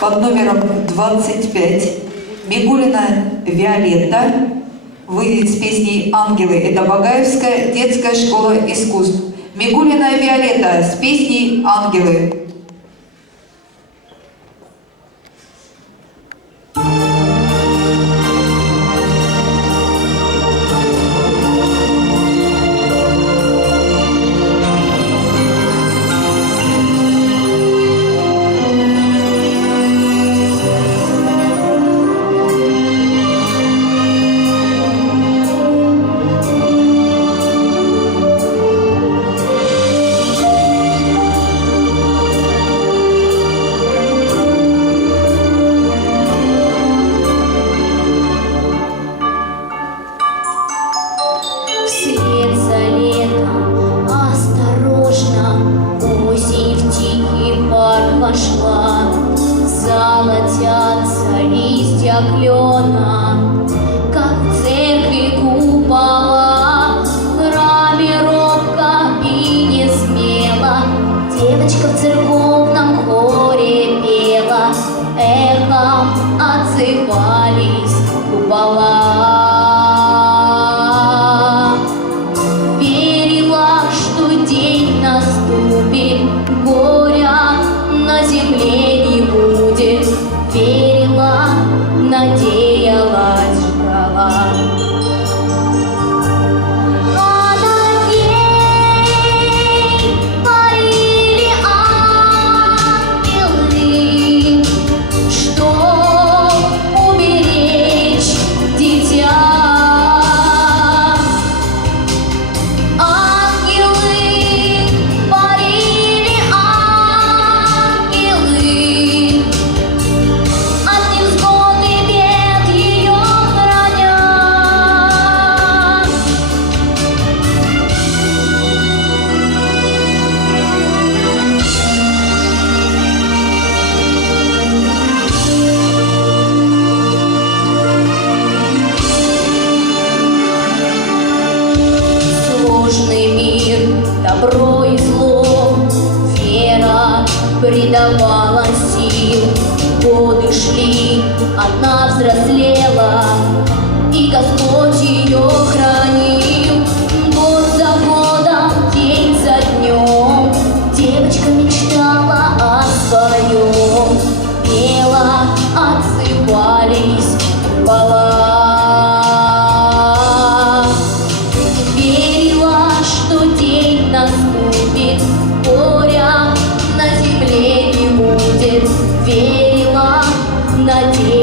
под номером 25 Мигулина Виолетта выйдет с песней «Ангелы». Это Багаевская детская школа искусств. Мигулина Виолетта с песней «Ангелы». Золотятся листья клена, как в церкви купола, в храме робко и не смело девочка в церковном хоре пела, эхом отзывались купола. Верила, что день наступит, горя на земле не будет. Верила, надеялась, ждала. А над ней парили ангелы, чтоб уберечь дитя. Добро и зло, вера придавала сил. Годы шли, одна взрослела, и Господь ее хранил. Год за годом, день за днем, девочка мечтала о своем. Пела, отзывались купола. Наступит, горя на земле не будет. Верила, надеялась.